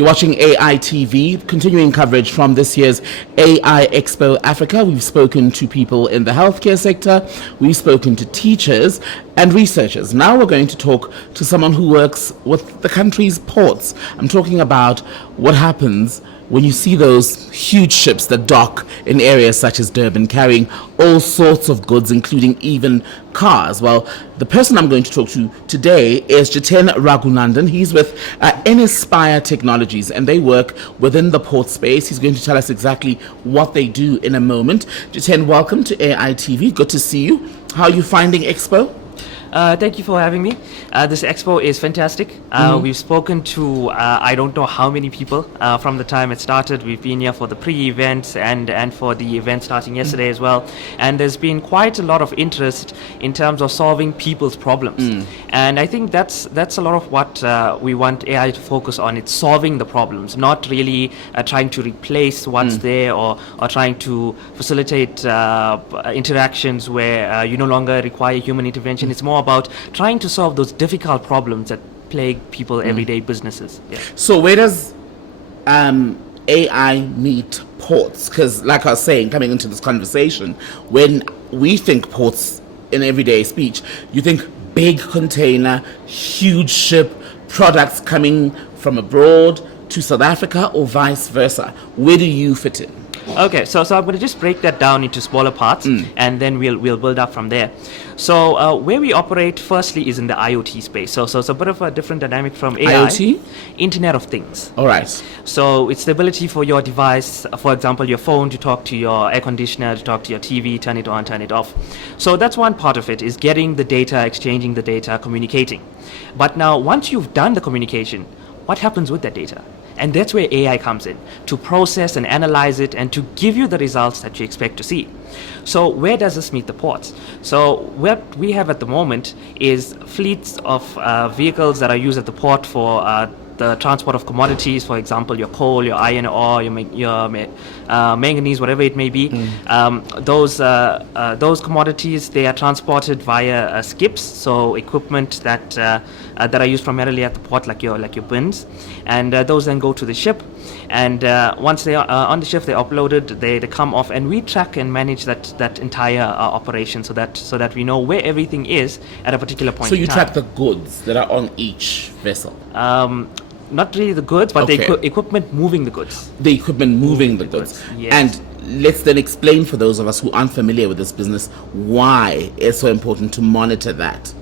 You're watching AI TV, continuing coverage from this year's AI Expo Africa. We've spoken to people in the healthcare sector, we've spoken to teachers and researchers. Now we're going to talk to someone who works with the country's ports. I'm talking about what happens when you see those huge ships that dock in areas such as Durban, carrying all sorts of goods, including even cars. Well, the person I'm going to talk to today is Jithen Raghunandan. He's with Enaspire Technologies, and they work within the port space. He's going to tell us exactly what they do in a moment. Jithen, welcome to AI TV. Good to see you. How are you finding Expo? Thank you for having me. This expo is fantastic. We've spoken to I don't know how many people from the time it started. We've been here for the pre-events and for the event starting yesterday as well. And there's been quite a lot of interest in terms of solving people's problems. And I think that's a lot of what we want AI to focus on. It's solving the problems, not really trying to replace what's there or trying to facilitate interactions where you no longer require human intervention. It's more about trying to solve those difficult problems that plague people everyday businesses. Yeah. So where does AI meet ports? Because like I was saying, coming into this conversation, when we think ports in everyday speech, you think big container, huge ship, products coming from abroad to South Africa or vice versa. Where do you fit in? Okay, so I'm going to just break that down into smaller parts, and then we'll build up from there. So where we operate firstly is in the IoT space. So it's a bit of a different dynamic from AI. IoT? Internet of Things. All right. So it's the ability for your device, for example, your phone, to talk to your air conditioner, to talk to your TV, turn it on, turn it off. So that's one part of it, is getting the data, exchanging the data, communicating. But now, once you've done the communication, what happens with that data? And that's where AI comes in, to process and analyze it and to give you the results that you expect to see. So where does this meet the ports? So what we have at the moment is fleets of vehicles that are used at the port for the transport of commodities, for example, your coal, your iron ore, your manganese, whatever it may be. Those commodities, they are transported via skips, so equipment that are used primarily at the port, like your bins, and those then go to the ship. And once they are on the ship, they're uploaded, they come off, and we track and manage that entire operation so that we know where everything is at a particular point. So you in time. track the goods that are on each vessel? Not really the goods, but Okay. the equipment moving the goods. The equipment moving the goods. Yes. And let's then explain for those of us who aren't familiar with this business why it's so important to monitor that.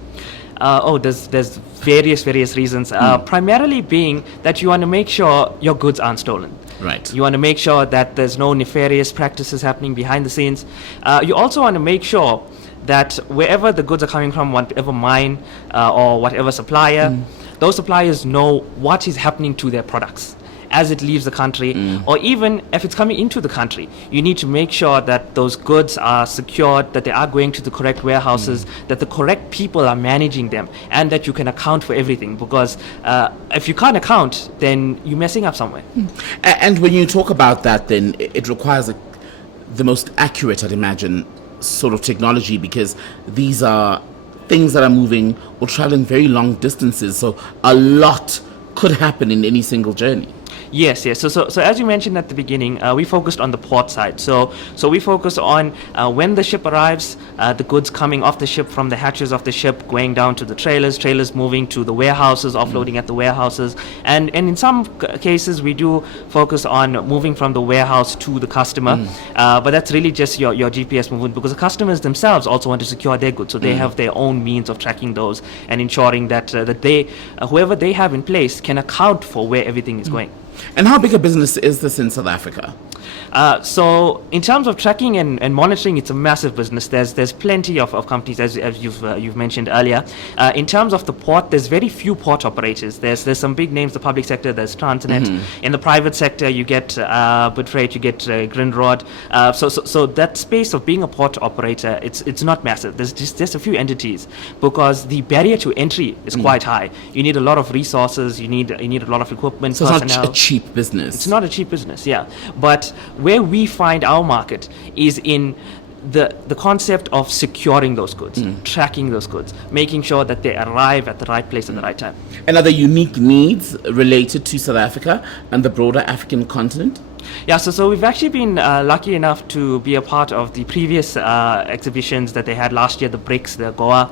There's various reasons. Primarily being that you want to make sure your goods aren't stolen. Right. You want to make sure that there's no nefarious practices happening behind the scenes. You also want to make sure that wherever the goods are coming from, whatever mine or whatever supplier, those suppliers know what is happening to their products as it leaves the country, or even if it's coming into the country. You need to make sure that those goods are secured, that they are going to the correct warehouses, that the correct people are managing them, and that you can account for everything. Because if you can't account, then you're messing up somewhere. And when you talk about that, then it requires the most accurate, I'd imagine, sort of technology, because these are things that are moving or traveling very long distances. So a lot could happen in any single journey. Yes. So as you mentioned at the beginning, we focused on the port side. So we focus on when the ship arrives, the goods coming off the ship from the hatches of the ship, going down to the trailers moving to the warehouses, offloading at the warehouses. And in some cases, we do focus on moving from the warehouse to the customer. But that's really just your GPS movement, because the customers themselves also want to secure their goods. So they have their own means of tracking those and ensuring that they, whoever they have in place, can account for where everything is going. And how big a business is this in South Africa? So in terms of tracking and monitoring, it's a massive business. There's plenty of companies, as you've mentioned earlier. In terms of the port, there's very few port operators. There's some big names, the public sector, there's Transnet. In the private sector, you get Bidfreight, you get Grindrod. So that space of being a port operator, it's not massive. There's just a few entities, because the barrier to entry is quite high. You need a lot of resources, you need a lot of equipment, so personnel. It's not a cheap business. It's not a cheap business, yeah. But where we find our market is in the concept of securing those goods, tracking those goods, making sure that they arrive at the right place at the right time. And are there unique needs related to South Africa and the broader African continent? Yeah, so we've actually been lucky enough to be a part of the previous exhibitions that they had last year, the BRICS, the Goa.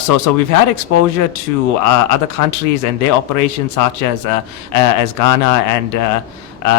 So we've had exposure to other countries and their operations, such as Ghana, and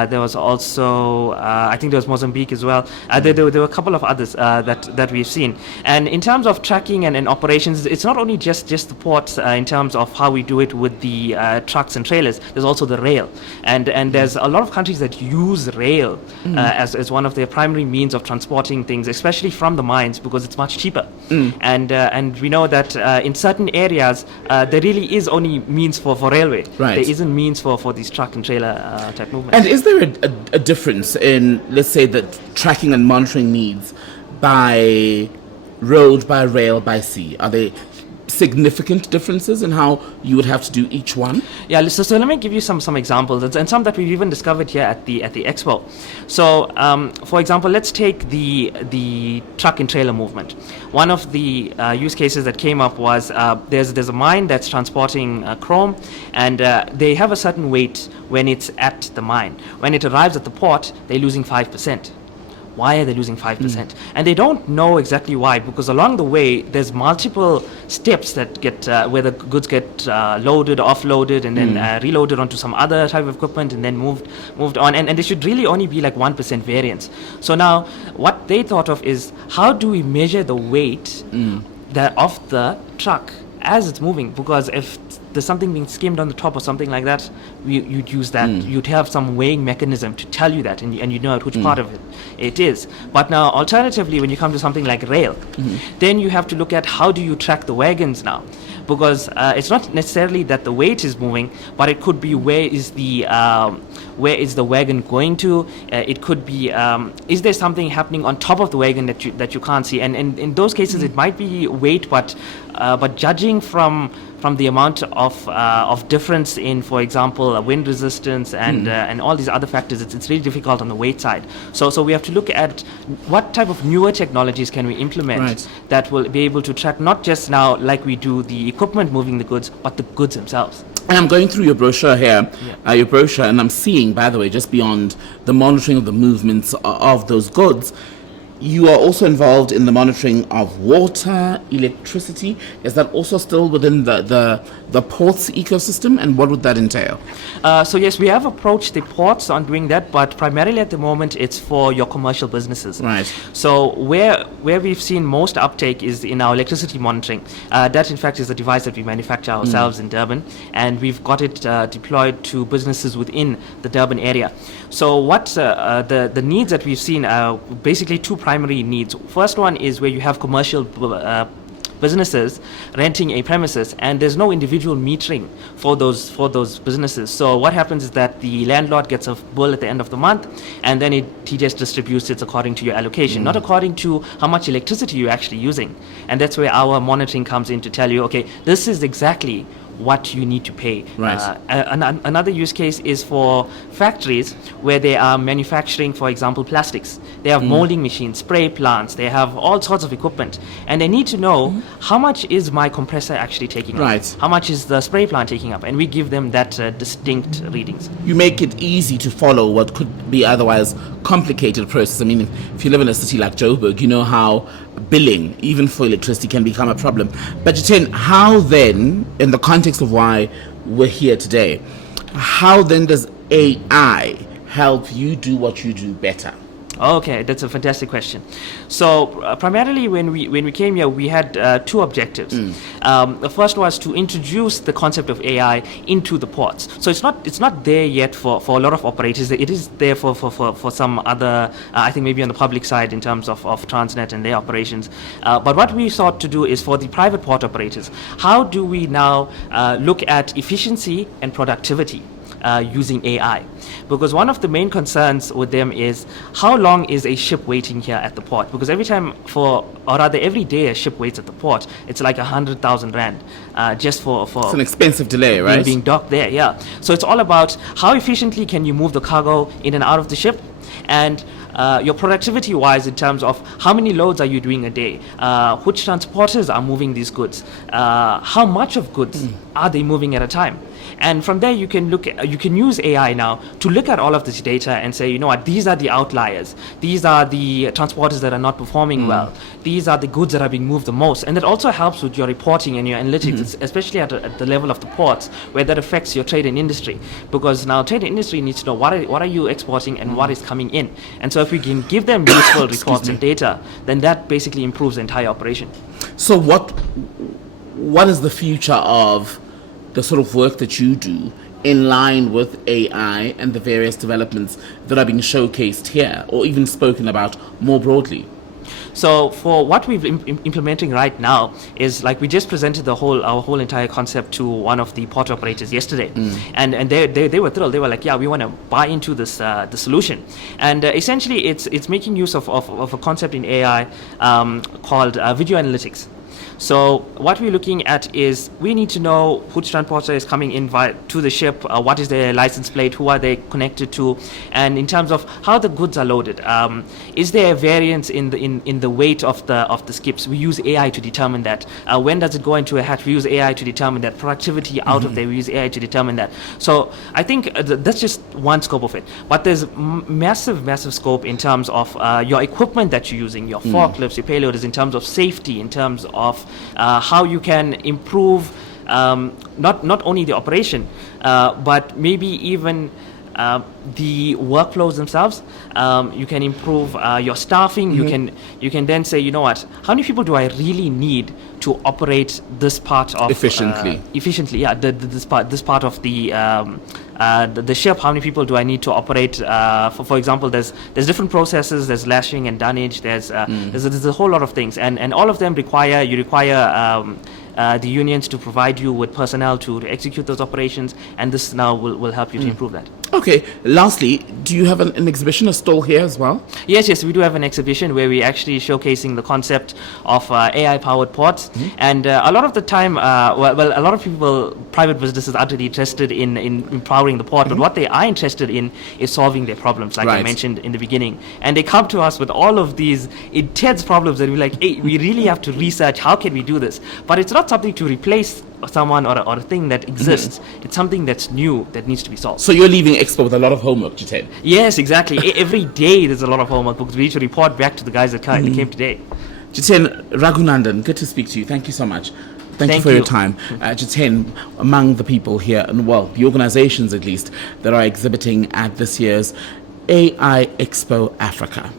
there was also, I think there was Mozambique as well. There were a couple of others that we've seen. And in terms of tracking and operations, it's not only just the ports in terms of how we do it with the trucks and trailers. There's also the rail. And there's a lot of countries that use rail as one of their primary means of transporting things, especially from the mines, because it's much cheaper. And we know that in certain areas, there really is only means for railway. Right. There isn't means for these truck and trailer type movements. And is there a difference in, let's say, the tracking and monitoring needs by road, by rail, by sea? Are there significant differences in how you would have to do each one? Yeah, so let me give you some examples, and some that we've even discovered here at the Expo. So, for example, let's take the truck and trailer movement. One of the use cases that came up was there's a mine that's transporting chrome, and they have a certain weight when it's at the mine. When it arrives at the port, they're losing 5%. Why are they losing 5%? And they don't know exactly why, because along the way, there's multiple steps that get where the goods get loaded, offloaded, and then reloaded onto some other type of equipment, and then moved on. And there should really only be like 1% variance. So now, what they thought of is, how do we measure the weight of the truck as it's moving? Because if there's something being skimmed on the top or something like that, you'd use that. You'd have some weighing mechanism to tell you that, and you know at which part of it is. But now, alternatively, when you come to something like rail, then you have to look at how do you track the wagons now, because it's not necessarily that the weight is moving, but it could be where is the wagon going to? It could be is there something happening on top of the wagon that you can't see? And in those cases, it might be weight, but judging from the amount of difference in, for example, wind resistance and all these other factors, it's really difficult on the weight side. So we have to look at what type of newer technologies can we implement that will be able to track not just now like we do the equipment moving the goods, but the goods themselves. And I'm going through your brochure here, and I'm seeing, by the way, just beyond the monitoring of the movements of those goods, you are also involved in the monitoring of water, electricity. Is that also still within the ports ecosystem, and what would that entail? So yes, we have approached the ports on doing that, but primarily at the moment it's for your commercial businesses. Right. So where we've seen most uptake is in our electricity monitoring. That in fact is a device that we manufacture ourselves in Durban, and we've got it deployed to businesses within the Durban area. So what the needs that we've seen are basically two primary needs. First one is where you have commercial businesses renting a premises, and there's no individual metering for those businesses. So what happens is that the landlord gets a bill at the end of the month, and then he just distributes it according to your allocation, not according to how much electricity you're actually using. And that's where our monitoring comes in to tell you, okay, this is exactly what you need to pay. Right. Another use case is for factories where they are manufacturing, for example, plastics. They have molding machines, spray plants, they have all sorts of equipment, and they need to know how much is my compressor actually taking up, how much is the spray plant taking up, and we give them that distinct readings. You make it easy to follow what could be otherwise complicated process. I mean, if you live in a city like Joburg, you know how billing, even for electricity, can become a problem. But Jithen, how then, in the context of why we're here today, how then does AI help you do what you do better? Okay, that's a fantastic question. So primarily when we came here, we had two objectives. The first was to introduce the concept of AI into the ports. So it's not there yet for a lot of operators. It is there for some other, I think maybe on the public side in terms of Transnet and their operations. But what we sought to do is for the private port operators, how do we now look at efficiency and productivity using AI? Because one of the main concerns with them is how long is a ship waiting here at the port? Because every day a ship waits at the port, it's like 100,000 rand just for it's an expensive delay, right? Being docked there, yeah. So it's all about how efficiently can you move the cargo in and out of the ship, And your productivity wise, in terms of how many loads are you doing a day, which transporters are moving these goods, how much of goods are they moving at a time. And from there, you can use AI now to look at all of this data and say, you know what, these are the outliers. These are the transporters that are not performing well. These are the goods that are being moved the most. And it also helps with your reporting and your analytics, especially at the level of the ports, where that affects your trade and industry. Because now trade and industry needs to know what are you exporting and what is coming in. And so if we can give them useful reports and data, then that basically improves the entire operation. So what is the future of the sort of work that you do in line with AI and the various developments that are being showcased here or even spoken about more broadly? So for what we've implementing right now is, like, we just presented our whole entire concept to one of the port operators yesterday, and they were thrilled. They were like, yeah, we want to buy into this the solution. And essentially it's making use of a concept in AI called video analytics. So what we're looking at is, we need to know which transporter is coming in to the ship, what is their license plate, who are they connected to, and in terms of how the goods are loaded. Is there a variance in the weight of the skips? We use AI to determine that. When does it go into a hatch? We use AI to determine that. Productivity out of there, we use AI to determine that. So I think that's just one scope of it. But there's massive scope in terms of your equipment that you're using, your forklifts, your payloaders, in terms of safety, in terms of how you can improve not only the operation, but maybe even the workflows themselves. You can improve your staffing. You can then say, you know what, how many people do I really need to operate this part of efficiently? Yeah, this part of the ship. How many people do I need to operate? For example, there's different processes. There's lashing and dunnage. There's a whole lot of things, and all of them require the unions to provide you with personnel to execute those operations, and this now will help you to improve that. Okay, lastly, do you have an exhibition, a stall here as well? Yes, we do have an exhibition where we're actually showcasing the concept of AI-powered ports. And a lot of the time, a lot of people, private businesses, aren't really interested in empowering the port, but what they are interested in is solving their problems, like I mentioned in the beginning. And they come to us with all of these intense problems, and we're like, hey, we really have to research, how can we do this? But it's not something to replace someone or a thing that exists. It's something that's new that needs to be solved. So you're leaving Expo with a lot of homework, Jithen. Yes, exactly. Every day there's a lot of homework because we need to report back to the guys that came today. Jithen, Raghunandan, good to speak to you. Thank you so much. Thank you for your time. Jithen, among the people here, and the organizations at least, that are exhibiting at this year's AI Expo Africa.